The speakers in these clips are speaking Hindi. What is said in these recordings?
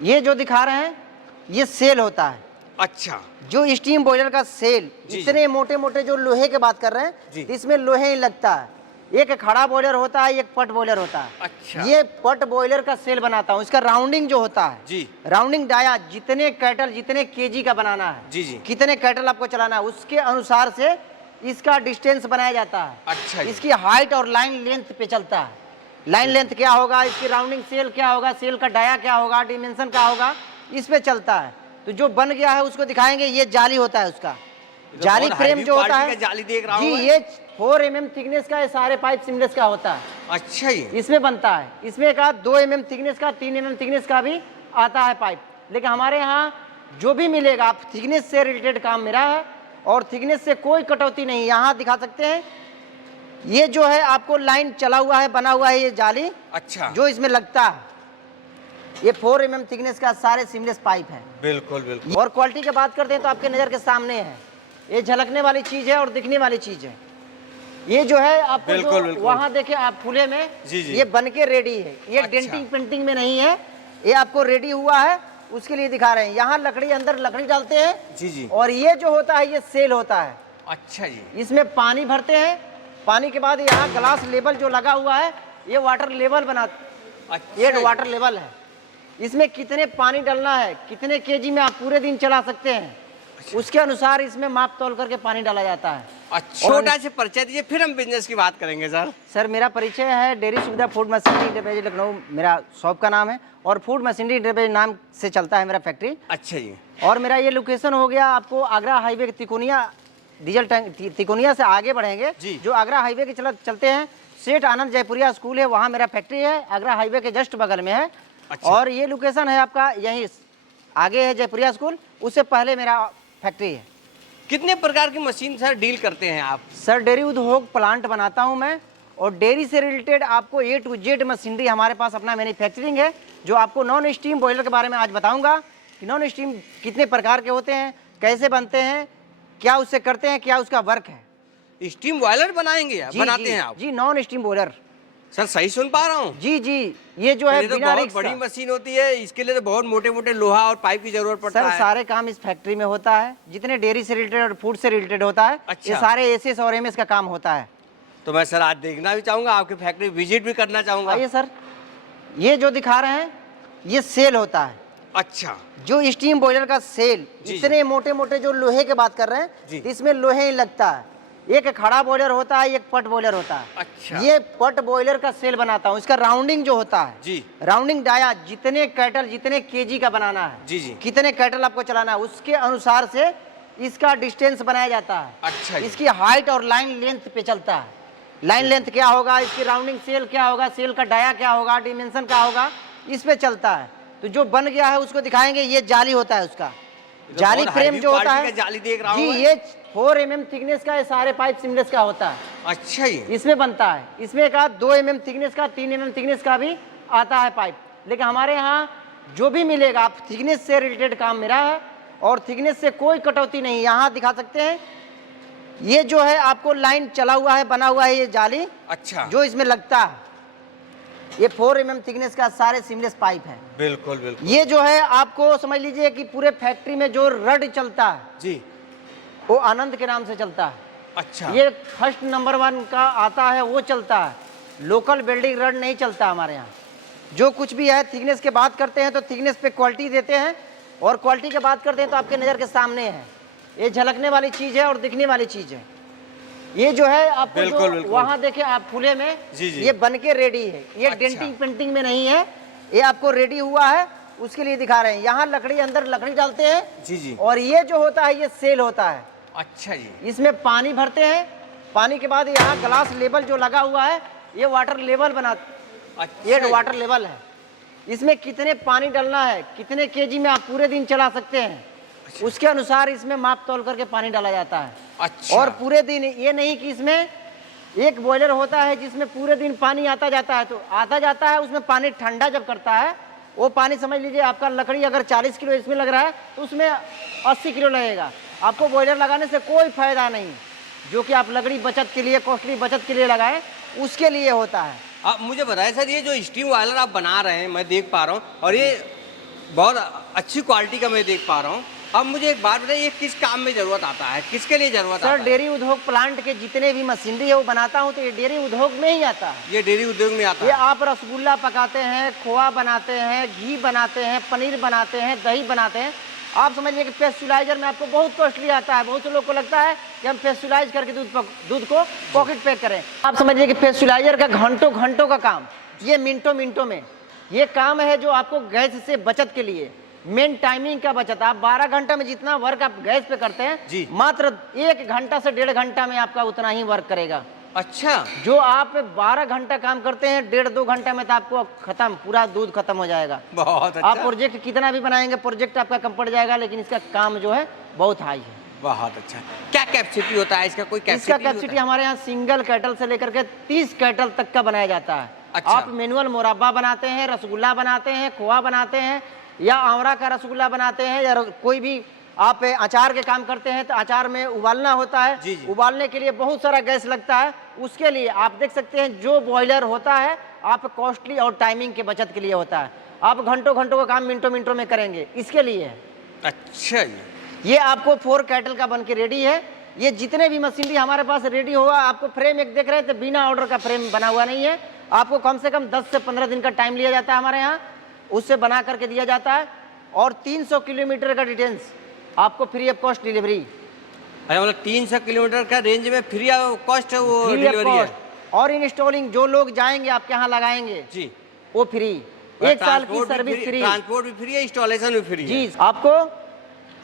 ये जो दिखा रहे हैं ये सेल होता है। अच्छा, जो स्टीम बॉयलर का सेल, इतने मोटे मोटे जो लोहे के बात कर रहे हैं, इसमें लोहे ही लगता है। एक खड़ा बॉयलर होता है, एक पट बॉयलर होता है। अच्छा। ये पट बॉयलर का सेल बनाता हूँ। इसका राउंडिंग जो होता है जी, राउंडिंग डाया, जितने कैटल जितने केजी का बनाना है, जी जी, कितने कैटल आपको चलाना है, उसके अनुसार से इसका डिस्टेंस बनाया जाता है। अच्छा जी। इसकी हाइट और लाइन लेंथ पे चलता है। लाइन लेंथ क्या होगा, इसकी राउंडिंग सेल क्या होगा, सेल का डाया क्या होगा, डिमेंशन क्या होगा, इस पे चलता है। तो जो बन गया है उसको दिखाएंगे। ये जाली होता है उसका, जाली फ्रेम जो होता है, जाली देख रहा जी हूं ये 4 mm थिकनेस का, ये सारे पाइप सिमलेस का होता है। अच्छा जी, इसमें बनता है। इसमें का 2 mm थिकनेस का, 3 mm थिकनेस का भी आता है पाइप। लेकिन हमारे यहाँ जो भी मिलेगा, आप थिकनेस से रिलेटेड काम मेरा है और थिकनेस से कोई कटौती नहीं। यहाँ दिखा सकते हैं, ये जो है आपको लाइन चला हुआ है, बना हुआ है ये जाली। अच्छा, जो इसमें लगता है ये 4 mm थिकनेस का सारे सिमलेस पाइप है। बिल्कुल बिल्कुल। और क्वालिटी की बात करते हैं तो आपके नज़र के सामने है। ये झलकने वाली चीज़ है और दिखने वाली चीज़ है। ये जो है आपको बिल्कुल, जो बिल्कुल। वहाँ देखे आप खुले में, जी, जी। ये बन के रेडी है। ये अच्छा। डेंटिंग पेंटिंग में नहीं है, ये आपको रेडी हुआ है, उसके लिए दिखा रहे हैं। यहाँ लकड़ी, अंदर लकड़ी डालते हैं, जी जी, और ये जो होता है ये सेल होता है। अच्छा जी, इसमें पानी भरते हैं। पानी के बाद यहाँ ग्लास लेवल जो लगा हुआ है, ये वाटर लेवल बना, अच्छा ये जी। वाटर लेवल है। इसमें कितने पानी डालना है, कितने केजी में आप पूरे दिन चला सकते हैं, उसके अनुसार इसमें माप तौल करके पानी डाला जाता है। अच्छा, छोटा से परिचय दीजिए, फिर हम बिजनेस की बात करेंगे सर। सर मेरा परिचय है, डेयरी सुविधा फूड मशीनरी इंटरप्राइज लखनऊ मेरा शॉप का नाम है, और फूड मशीनरी इंटरप्राइज नाम से चलता है मेरा फैक्ट्री। अच्छा जी, और मेरा ये लोकेशन हो गया आपको आगरा हाईवे के तिकोनिया, डीजल टैंक तिकोनिया से आगे बढ़ेंगे जी। जो आगरा हाईवे के चलते हैं, सेठ आनंद जयपुरिया स्कूल है, वहाँ मेरा फैक्ट्री है, आगरा हाईवे के जस्ट बगल में है। अच्छा। और ये लोकेशन है आपका यहीं आगे है जयपुरिया स्कूल, उससे पहले मेरा फैक्ट्री है। कितने प्रकार की मशीन सर डील करते हैं आप? सर डेयरी उद्योग प्लांट बनाता हूं मैं, और डेयरी से रिलेटेड आपको A to Z मशीनरी हमारे पास अपना मैन्युफैक्चरिंग है। जो आपको नॉन स्टीम बॉयलर के बारे में आज बताऊंगा कि नॉन स्टीम कितने प्रकार के होते हैं, कैसे बनते हैं, क्या उससे करते हैं, क्या उसका वर्क है। स्टीम बॉयलर बनाएंगे आप? बनाते हैं आप? जी नॉन स्टीम बॉयलर। सर सही सुन पा रहा हूँ? जी जी, ये जो है ये तो बिना बहुत रिस्क बड़ी का। मशीन होती है, इसके लिए तो बहुत मोटे मोटे लोहा और पाइप की जरूरत पड़ता सर है। सारे काम इस फैक्ट्री में होता है, जितने डेयरी से रिलेटेड और फूड से रिलेटेड होता है। अच्छा। ये सारे एसएस और एमएस का काम होता है। तो मैं सर आज देखना भी चाहूंगा, आपकी फैक्ट्री विजिट भी करना चाहूंगा। आइए सर, ये जो दिखा रहे हैं ये सेल होता है। अच्छा, जो स्टीम बॉयलर का सेल, जी, इतने मोटे मोटे जो लोहे के बात कर रहे जी। हैं, इसमें लोहे ही लगता है। एक खड़ा बॉयलर होता है, एक पट बॉयलर होता है। अच्छा। ये पट बॉयलर का सेल बनाता हूँ। इसका राउंडिंग जो होता है, जी, राउंडिंग डाया, जितने कैटल जितने केजी का बनाना है, जी जी, कितने कैटल आपको चलाना है, उसके अनुसार से इसका डिस्टेंस बनाया जाता है। अच्छा जी। इसकी हाइट और लाइन लेंथ पे चलता है। लाइन लेंथ क्या होगा, इसकी राउंडिंग सेल क्या होगा, सेल का डाया क्या होगा, डिमेंशन क्या होगा, इस पे चलता है। तो जो बन गया है उसको दिखाएंगे। ये जाली होता है उसका, जाली बहुत फ्रेम heavy जो होता quality है, का जाली देख रहा जी हूं मैं। ये 4 mm थिकनेस का, ये सारे पाइप सिमलेस का होता है। अच्छा जी, इसमें बनता है। इसमें का 2 mm थिकनेस का, 3 mm थिकनेस का भी आता है पाइप। लेकिन हमारे यहाँ जो भी मिलेगा, आप थिकनेस से रिलेटेड काम मेरा है और थिकनेस से कोई कटौती नहीं। यहाँ दिखा सकते हैं, ये जो है आपको लाइन चला हुआ है, बना हुआ है ये जाली। अच्छा, जो इसमें लगता है, ये 4 mm थिकनेस का सारे सिमलेस पाइप है। बिल्कुल बिल्कुल। ये जो है आपको समझ लीजिए कि पूरे फैक्ट्री में जो रड चलता है जी, वो आनंद के नाम से चलता है। अच्छा, ये फर्स्ट नंबर 1 का आता है वो चलता है। लोकल बिल्डिंग रड नहीं चलता हमारे यहाँ। जो कुछ भी है थिकनेस के बात करते हैं तो थिकनेस पे क्वालिटी देते हैं, और क्वालिटी की बात करते हैं तो आपके नज़र के सामने है। ये झलकने वाली चीज़ है और दिखने वाली चीज़ है। ये जो है आपको बिल्कुल, जो बिल्कुल। वहाँ देखे आप खुले में, जी, जी। ये बन के रेडी है। ये अच्छा। डेंटिंग पेंटिंग में नहीं है, ये आपको रेडी हुआ है, उसके लिए दिखा रहे हैं। यहाँ लकड़ी, अंदर लकड़ी डालते हैं, जी जी, और ये जो होता है ये सेल होता है। अच्छा जी, इसमें पानी भरते हैं। पानी के बाद यहाँ ग्लास लेवल जो लगा हुआ है, ये वाटर लेवल बना, अच्छा ये जी। वाटर लेवल है। इसमें कितने पानी डालना है, कितने केजी में आप पूरे दिन चला सकते हैं, उसके अनुसार इसमें माप तौल करके पानी डाला जाता है। अच्छा, और पूरे दिन, ये नहीं कि इसमें एक बॉयलर होता है जिसमें पूरे दिन पानी आता जाता है, तो आता जाता है, उसमें पानी ठंडा जब करता है, वो पानी समझ लीजिए आपका लकड़ी अगर 40 किलो इसमें लग रहा है तो उसमें 80 किलो लगेगा। आपको बॉयलर लगाने से कोई फायदा नहीं। जो कि आप लकड़ी बचत के लिए, कॉस्टली बचत के लिए लगाएं, उसके लिए होता है। आप मुझे बताएं सर, ये जो स्टीम बॉयलर आप बना रहे हैं, मैं देख पा रहा हूँ, और ये बहुत अच्छी क्वालिटी का मैं देख पा रहा हूँ। अब मुझे एक बात बताइए, ये किस काम में जरूरत आता है, किसके लिए जरूरत आता सर है? डेयरी उद्योग प्लांट के जितने भी मशीनरी है वो बनाता हूँ, तो ये डेयरी उद्योग में ही आता है। ये डेयरी उद्योग में आता ये है। आप रसगुल्ला पकाते हैं, खोआ बनाते हैं, घी बनाते हैं, पनीर बनाते हैं, दही बनाते हैं। आप समझिए कि पेस्चुलाइजर में आपको बहुत कॉस्टली आता है। बहुत से लोग को लगता है कि हम पेस्चुलाइज करके दूध को पॉकेट पैक करें। आप समझिए कि पेस्चुलाइजर का घंटों घंटों का काम, ये मिनटों मिनटों में ये काम है जो आपको गैस से बचत के लिए, मेन टाइमिंग का बचत। आप 12 घंटा में जितना वर्क आप गैस पे करते हैं, जी। मात्र 1 घंटा से 1.5 घंटा में आपका उतना ही वर्क करेगा। अच्छा, जो आप 12 घंटा काम करते हैं 1.5-2 घंटा में तो आपको खत्म, पूरा दूध खत्म हो जाएगा। बहुत अच्छा। आप प्रोजेक्ट कितना भी बनाएंगे, प्रोजेक्ट आपका कम पड़ जाएगा, लेकिन इसका काम जो है बहुत हाई है। बहुत अच्छा। क्या कैपेसिटी होता है इसका? कोई इसका कैपेसिटी कैपेसिटी हमारे यहाँ सिंगल कैटल से लेकर के 30 कैटल तक का बनाया जाता है। अच्छा। आप मैनुअल मुरब्बा बनाते हैं, रसगुल्ला बनाते हैं, खोआ बनाते हैं, या आंवला का रसगुल्ला बनाते हैं, या कोई भी आप अचार के काम करते हैं तो अचार में उबालना होता है। जी, जी। उबालने के लिए बहुत सारा गैस लगता है। उसके लिए आप देख सकते हैं जो बॉयलर होता है आप कॉस्टली और टाइमिंग के बचत के लिए होता है। आप घंटों घंटों का काम मिनटों मिनटों में करेंगे, इसके लिए है। अच्छा जी। ये आपको 4 कैटल का बन के रेडी है। ये जितने भी मशीनरी हमारे पास रेडी होगा, आपको फ्रेम एक देख रहे थे, बिना ऑर्डर का फ्रेम बना हुआ नहीं है। आपको कम से कम 10 से 15 दिन का टाइम लिया जाता है हमारे यहाँ, उससे बना करके दिया जाता है। और 300 किलोमीटर का डिस्टेंस आपको फ्री ऑफ कॉस्ट डिलीवरी। अच्छा, मतलब 300 किलोमीटर का रेंज में फ्री ऑफ कॉस्ट वो फ्री ऑफ डिलीवरी है? कॉस्ट। और इंस्टॉलिंग जो लोग जाएंगे आपके यहाँ लगाएंगे जी। वो फ्री। 1 साल की सर्विस फ्री, ट्रांसपोर्ट भी फ्री है, इंस्टॉलेशन भी फ्री है। जी। आपको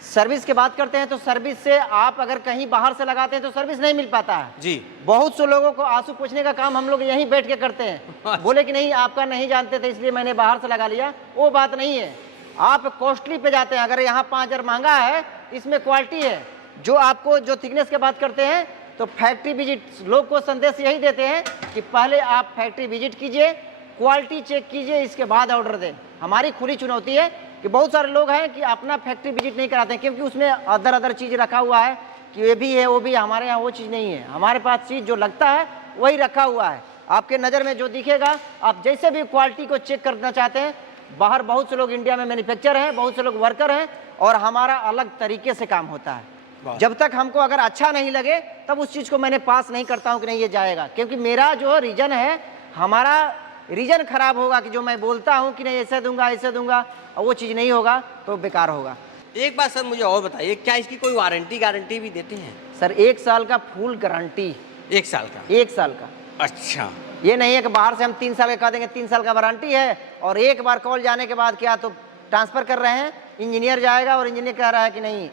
सर्विस की बात करते हैं तो सर्विस से आप अगर कहीं बाहर से लगाते हैं तो सर्विस नहीं मिल पाता है। जी। बहुत से लोगों को आंसू पूछने का काम हम लोग यहीं बैठ के करते हैं। बोले कि नहीं आपका नहीं जानते थे इसलिए मैंने बाहर से लगा लिया, वो बात नहीं है। आप कॉस्टली पे जाते हैं। अगर यहाँ 5000 महंगा है, इसमें क्वालिटी है। जो आपको जो थिकनेस की बात करते हैं तो फैक्ट्री विजिट, लोग को संदेश यही देते हैं कि पहले आप फैक्ट्री विजिट कीजिए, क्वालिटी चेक कीजिए, इसके बाद ऑर्डर दें। हमारी खुली चुनौती है कि बहुत सारे लोग हैं कि अपना फैक्ट्री विजिट नहीं कराते हैं, क्योंकि उसमें अदर चीज़ रखा हुआ है कि ये भी है वो भी। हमारे यहाँ वो चीज़ नहीं है। हमारे पास चीज़ जो लगता है वही रखा हुआ है। आपके नज़र में जो दिखेगा, आप जैसे भी क्वालिटी को चेक करना चाहते हैं, बाहर बहुत से लोग इंडिया में मैन्युफैक्चर हैं, बहुत से लोग वर्कर हैं, और हमारा अलग तरीके से काम होता है। जब तक हमको अगर अच्छा नहीं लगे तब उस चीज़ को मैंने पास नहीं करता हूँ कि नहीं ये जाएगा, क्योंकि मेरा जो रीजन है, हमारा रीजन खराब होगा कि जो मैं बोलता हूँ कि नहीं ऐसे दूंगा और वो चीज़ नहीं होगा तो बेकार होगा। एक बात सर मुझे और बताइए, क्या इसकी कोई वारंटी गारंटी भी देते हैं? सर 1 साल का फुल गारंटी। 1 साल का? 1 साल का। अच्छा। ये नहीं है कि बाहर से हम 3 साल का कह देंगे 3 साल का वारंटी है, और एक बार कॉल जाने के बाद क्या तो ट्रांसफ़र कर रहे हैं, इंजीनियर जाएगा और इंजीनियर कह रहा है कि नहीं।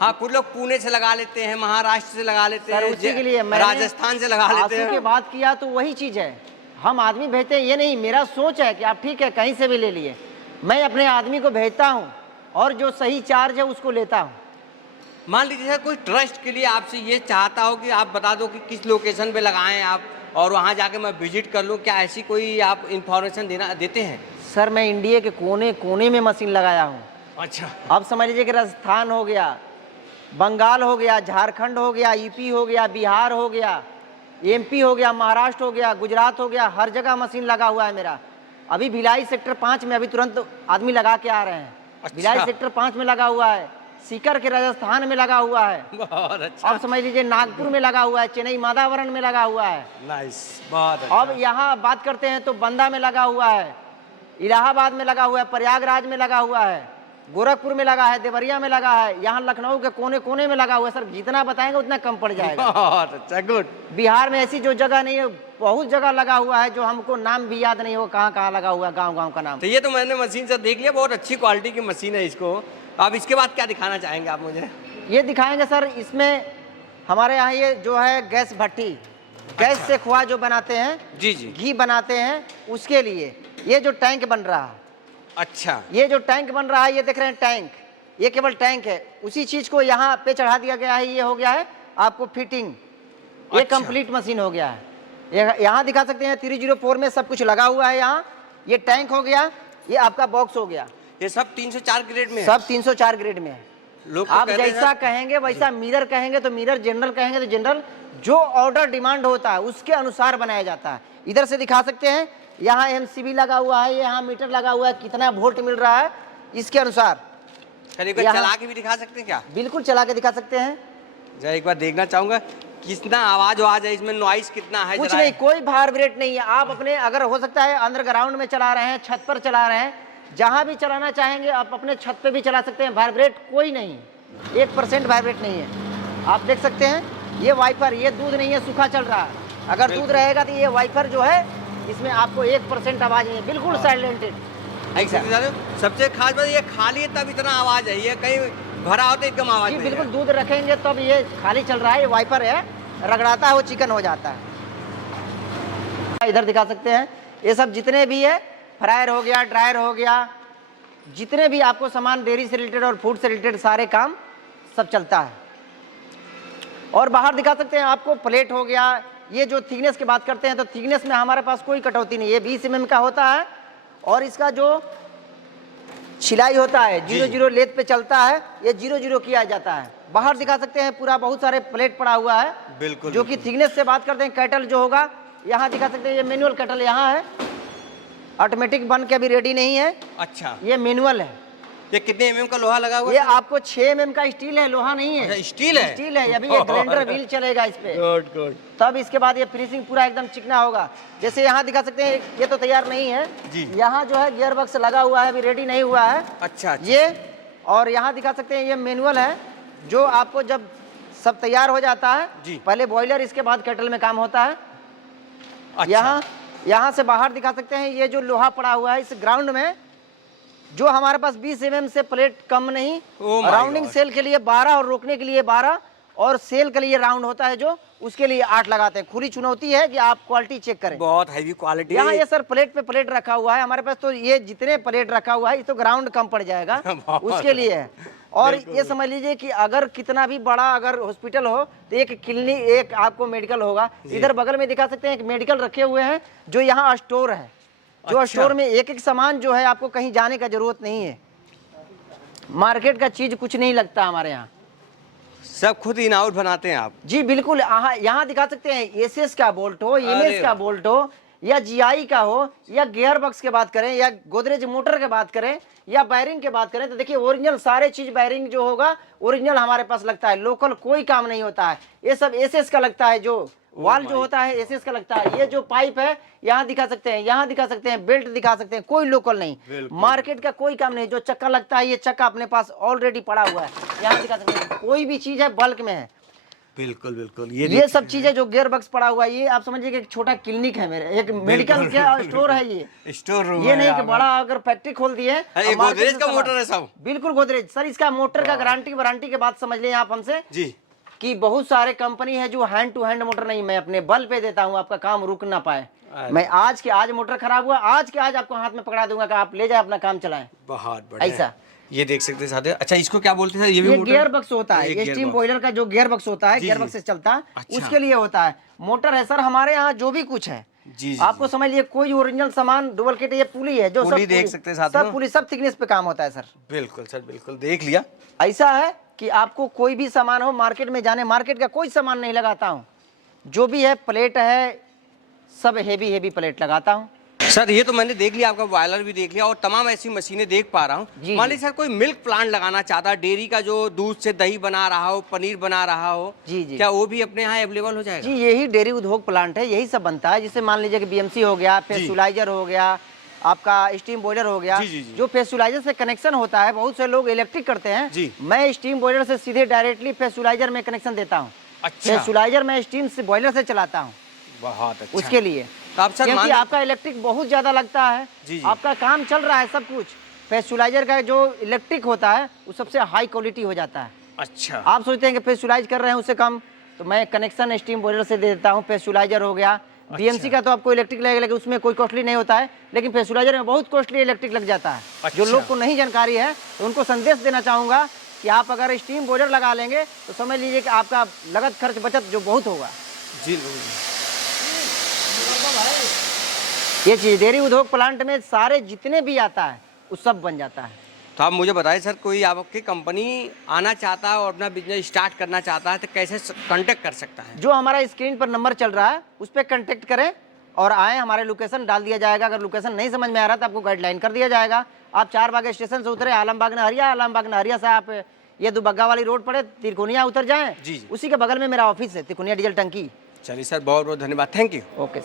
हाँ, कुछ लोग पुणे से लगा लेते हैं, महाराष्ट्र से लगा लेते हैं, उसी के लिए राजस्थान से लगा लेते हैं। की बात किया तो वही चीज़ है, हम आदमी भेजते हैं। ये नहीं मेरा सोच है कि आप ठीक है कहीं से भी ले लिए, मैं अपने आदमी को भेजता हूँ और जो सही चार्ज है उसको लेता हूँ। मान लीजिए सर कोई ट्रस्ट के लिए आपसे ये चाहता हो कि आप बता दो कि किस लोकेशन पे लगाएं आप, और वहाँ जाके मैं विजिट कर लूँ, क्या ऐसी कोई आप इंफॉर्मेशन देते हैं? सर मैं इंडिया के कोने कोने में मशीन लगाया हूँ। अच्छा। अब समझ लीजिए कि राजस्थान हो गया, बंगाल हो गया, झारखंड हो गया, यूपी हो गया, बिहार हो गया, एमपी हो गया, महाराष्ट्र हो गया, गुजरात हो गया, हर जगह मशीन लगा हुआ है मेरा। अभी भिलाई सेक्टर 5 में अभी तुरंत आदमी लगा के आ रहे हैं। अच्छा। भिलाई सेक्टर 5 में लगा हुआ है, सीकर के राजस्थान में लगा हुआ है। बहुत अच्छा। अब समझ लीजिए नागपुर में लगा हुआ है, चेन्नई मादावरण में लगा हुआ है। नाइस, बहुत अच्छा। अब यहाँ बात करते हैं तो बंदा में लगा हुआ है, इलाहाबाद में लगा हुआ है, प्रयागराज में लगा हुआ है, गोरखपुर में लगा है, देवरिया में लगा है, यहाँ लखनऊ के कोने कोने में लगा हुआ है। सर जितना बताएंगे उतना कम पड़ जाएगा। बहुत अच्छा, गुड। बिहार में ऐसी जो जगह नहीं है, बहुत जगह लगा हुआ है जो हमको नाम भी याद नहीं हो कहाँ कहाँ लगा हुआ है, गाँव गाँव का नाम। तो ये तो मैंने मशीन से देख लिया, बहुत अच्छी क्वालिटी की मशीन है इसको। अब इसके बाद क्या दिखाना चाहेंगे आप मुझे? ये दिखाएंगे सर, इसमें हमारे यहाँ ये जो है गैस भट्टी, गैस से खोआ जो बनाते हैं, जी जी, घी बनाते हैं, उसके लिए ये जो टैंक बन रहा है। अच्छा। ये जो टैंक बन रहा है, ये देख रहे हैं टैंक, ये केवल टैंक है। उसी चीज को यहाँ पे चढ़ा दिया गया है। ये हो गया है आपको फिटिंग, ये अच्छा। कंप्लीट मशीन हो गया है। यहाँ दिखा सकते हैं 304 में सब कुछ लगा हुआ है। यहाँ ये टैंक हो गया, ये आपका बॉक्स हो गया। ये सब 304 ग्रेड में है? सब 304 ग्रेड में है। लोग तो आप कहते हैं जैसा कहेंगे वैसा, मिरर कहेंगे तो मिरर, जनरल कहेंगे तो जनरल, जो ऑर्डर डिमांड होता है उसके अनुसार बनाया जाता है। इधर से दिखा सकते हैं, यहाँ MCB लगा हुआ है, यहाँ मीटर लगा हुआ है, कितना वोल्ट मिल रहा है, इसके अनुसार। सर एक बार यहाँ- चला के भी दिखा सकते हैं क्या? बिल्कुल चला के दिखा सकते हैं। जरा एक बार देखना चाहूंगा कितना आवाज है इसमें, नॉइस कितना है? कुछ जरा नहीं, कोई वाइब्रेट नहीं है। आप अपने अगर हो सकता है अंडरग्राउंड में चला रहे हैं, छत पर चला रहे हैं, जहां भी चलाना चाहेंगे आप अपने छत पे भी चला सकते हैं। वाइब्रेट कोई नहीं है, 1% वाइब्रेट नहीं है। आप देख सकते हैं ये वाइपर, ये दूध नहीं है, सूखा चल रहा है। अगर दूध रहेगा तो ये वाइपर जो है इसमें आपको 1% आवाज नहीं है, बिल्कुल साइलेंटेड। सबसे खास बात ये खाली है तब इतना आवाज है, ये कहीं भरा हो तो एकदम आवाज जी नहीं बिल्कुल, है। दूध रखेंगे तब ये खाली चल रहा है, ये वाइपर है, रगड़ाता है वो चिकन हो जाता है। इधर दिखा सकते हैं ये सब जितने भी है, फ्रायर हो गया, ड्रायर हो गया, जितने भी आपको सामान डेयरी से रिलेटेड और फूड से रिलेटेड सारे काम सब चलता है। और बाहर दिखा सकते हैं आपको प्लेट हो गया। ये जो थिकनेस की बात करते हैं तो थिकनेस में हमारे पास कोई कटौती नहीं है, ये 20 mm का होता है। और इसका जो छिलाई होता है 0-0 लेथ पे चलता है, ये 0-0 किया जाता है। बाहर दिखा सकते हैं पूरा बहुत सारे प्लेट पड़ा हुआ है, बिल्कुल जो कि थिकनेस से बात करते हैं। कैटल जो होगा यहाँ दिखा सकते हैं, ये मैनुअल कैटल यहाँ है, ऑटोमेटिक बन के अभी रेडी नहीं है। अच्छा, ये मैनुअल है। ये कितने mm का लोहा लगा हुआ ये है? आपको 6 mm का स्टील है, लोहा नहीं है। अच्छा, स्टील है? स्टील है। अभी ये ग्राइंडर व्हील चलेगा इस पे, गुड। तब इसके बाद ये फिनिशिंग पूरा एकदम चिकना होगा। जैसे यहाँ दिखा सकते हैं, ये तो तैयार नहीं है जी। यहाँ जो है गियर बक्स लगा हुआ है, अभी रेडी नहीं हुआ है। अच्छा। ये और यहाँ दिखा सकते हैं ये मैनुअल है, जो आपको जब सब तैयार हो जाता है जी। पहले बॉयलर, इसके बाद केटल में काम होता है। अच्छा। यहाँ से बाहर दिखा सकते हैं ये जो लोहा पड़ा हुआ है इस ग्राउंड में, जो हमारे पास 20 mm से प्लेट कम नहीं, Oh my rounding God। Sale के लिए 12 और रोकने के लिए 12 और सेल के लिए राउंड होता है जो, उसके लिए 8 लगाते हैं। खुली चुनौती है कि आप क्वालिटी चेक करें। बहुत हैवी क्वालिटी यहाँ ये सर प्लेट पे प्लेट रखा हुआ है हमारे पास, तो ये जितने प्लेट रखा हुआ है ये तो ग्राउंड कम पड़ जाएगा उसके लिए है। और ये समझ लीजिए कि अगर कितना भी बड़ा अगर हॉस्पिटल हो तो एक क्लिनिक, एक आपको मेडिकल होगा। इधर बगल में दिखा सकते हैं एक मेडिकल रखे हुए हैं, जो यहाँ स्टोर है, जो अच्छा। स्टोर में एक एक सामान जो है आपको कहीं जाने का जरूरत नहीं है। मार्केट का चीज कुछ नहीं लगता हमारे यहाँ, सब खुद इन आउट बनाते हैं आप? जी बिल्कुल। यहाँ दिखा सकते हैं एसएस का बोल्ट हो, अरे एमएस का बोल्ट हो, या जीआई का हो, या गियर बक्स के बात करें, या गोदरेज मोटर के बात करें, या बैरिंग के बात करें, तो देखिए ओरिजिनल सारे चीज बैरिंग जो होगा ओरिजिनल हमारे पास लगता है, लोकल कोई काम नहीं होता है। ये सब एसएस का लगता है, जो वाल जो होता है एसएस का लगता है। ये जो पाइप है यहाँ दिखा सकते हैं, यहाँ दिखा सकते हैं, बेल्ट दिखा सकते हैं, कोई लोकल नहीं, मार्केट का कोई काम नहीं। जो चक्का लगता है ये चक्का अपने पास ऑलरेडी पड़ा हुआ है, यहाँ दिखा सकते हैं। कोई भी चीज है बल्क में है। बिल्कुल बिल्कुल। ये सब चीजें जो गियर बक्स पड़ा हुआ है, ये आप समझिए कि एक छोटा क्लिनिक है मेरे, एक मेडिकल का स्टोर है ये, स्टोर रूम ये नहीं कि बड़ा अगर फैक्ट्री खोल दिए। ये गोदरेज का मोटर है सब? बिल्कुल गोदरेज सर। इसका मोटर का गारंटी वारंटी के बात समझ लें आप हमसे जी, कि बहुत सारे कंपनी है जो हैंड टू हैंड मोटर नहीं, मैं अपने बल पे देता हूँ, आपका काम रुक ना पाए। मैं आज के आज मोटर खराब हुआ, आज के आज आपको हाथ में पकड़ा दूंगा कि आप ले जाए अपना काम चलाएं। बहुत बढ़िया। ऐसा ये देख सकते हैं साथी। अच्छा, इसको क्या बोलते हैं? ये भी मोटर? गियर बक्स होता है, ये स्टीम बॉयलर का जो गियर बक्स होता है, गियर बक्स से चलता है, अच्छा। उसके लिए होता है। मोटर है सर हमारे यहाँ जो भी कुछ है, जी, आपको समझ लीजिए कोई ओरिजिनल सामान डुप्लीकेट, ये पुली है जो पुली देख सकते हैं साथियों। सब पुली सब थिकनेस पे काम होता है सर। बिल्कुल सर, बिल्कुल देख लिया। ऐसा है कि आपको कोई भी सामान हो मार्केट में जाने, मार्केट का कोई सामान नहीं लगाता हूँ, जो भी है प्लेट है सब हेवी प्लेट लगाता हूँ। सर ये तो मैंने देख लिया, आपका बॉयलर भी देख लिया और तमाम ऐसी मशीनें देख पा रहा हूँ। मान लीजिए सर कोई मिल्क प्लांट लगाना चाहता है, डेयरी का जो दूध से दही बना रहा हो, पनीर बना रहा हो, जी, क्या वो भी अपने यहाँ अवेलेबल हो जाएगा? जी, यही डेयरी उद्योग प्लांट है, यही सब बनता है। जिससे मान लीजिए कि बीएमसी हो गया, फेस्टुलाइजर हो गया, आपका स्टीम बॉयलर हो गया। जो फेस्टुलाइजर से कनेक्शन होता है, बहुत से लोग इलेक्ट्रिक करते हैं, मैं स्टीम बॉयलर से सीधे डायरेक्टली फेस्टुलाइजर में कनेक्शन देता हूँ। फेस्टुलाइजर मैं स्टीम से बॉयलर से चलाता हूँ। बहुत अच्छा। उसके लिए क्योंकि आपका इलेक्ट्रिक बहुत ज्यादा लगता है, आपका काम चल रहा है सब कुछ। फेस्टुलाइजर का जो इलेक्ट्रिक होता है वो सबसे हाई क्वालिटी हो जाता है। अच्छा, आप सोचते हैं कि फेस्टुलाइज कर रहे हैं उससे कम, तो मैं कनेक्शन स्टीम बॉयलर से दे देता हूँ। फेस्टुलाइजर हो गया, बीएमसी का तो आपको इलेक्ट्रिक लगेगा, लेकिन उसमें कोई कॉस्टली नहीं होता है, लेकिन फेस्टुलाइजर में बहुत कॉस्टली इलेक्ट्रिक लग जाता है। जो लोग को नहीं जानकारी है तो उनको संदेश देना चाहूंगा कि आप अगर स्टीम बॉयलर लगा लेंगे तो समझ लीजिए कि आपका लागत खर्च बचत जो बहुत होगा। जी, ये चीज डेयरी उद्योग प्लांट में सारे जितने भी आता है वो सब बन जाता है। तो आप मुझे बताइए सर, कोई आपकी कंपनी आना चाहता है और अपना बिजनेस स्टार्ट करना चाहता है तो कैसे कांटेक्ट कर सकता है? जो हमारा स्क्रीन पर नंबर चल रहा है उस पर कांटेक्ट करें और आए, हमारे लोकेशन डाल दिया जाएगा। अगर लोकेशन नहीं समझ में आ रहा तो आपको गाइडलाइन कर दिया जाएगा। आप 4 बाग स्टेशन से उतरे, आलमबाग नहरिया, आलमबाग नहरिया से आप ये दुबग्गा वाली रोड पड़े, तिरकुनिया उतर जाएं, जी। उसी के बगल में मेरा ऑफिस है, तिरकुनिया डीजल टंकी। चलिए सर, बहुत बहुत धन्यवाद, थैंक यू। ओके।